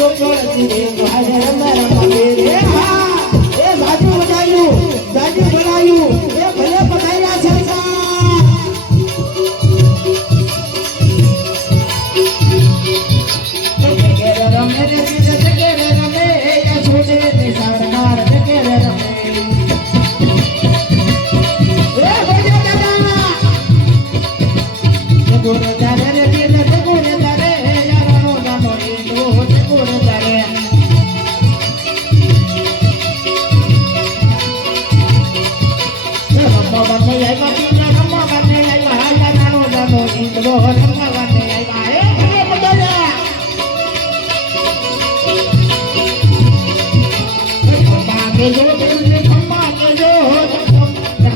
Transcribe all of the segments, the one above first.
Segura, segura, segura, segura.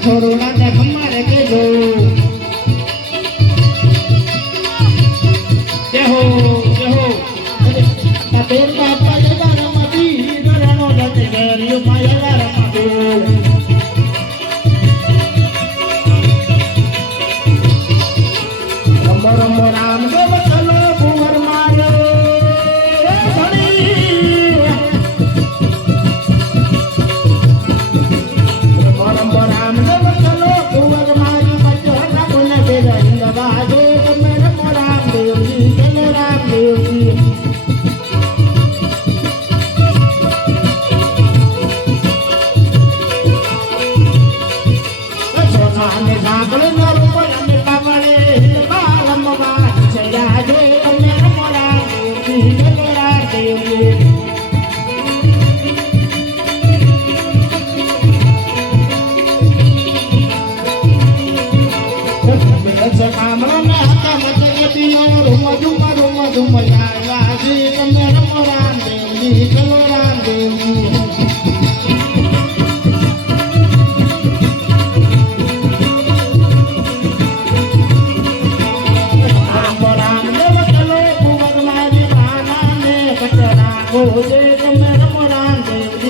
છોરોડા જખમમાં રહેજે જો કેહો કેહો તપેર માને સાંભળ મારું પણ અમતા મળે બાલમ વાત છયા જે તમે મોરા દેવી મોરા દેવી તમે રમો રામ દેવજી ચલો રામ દેવજી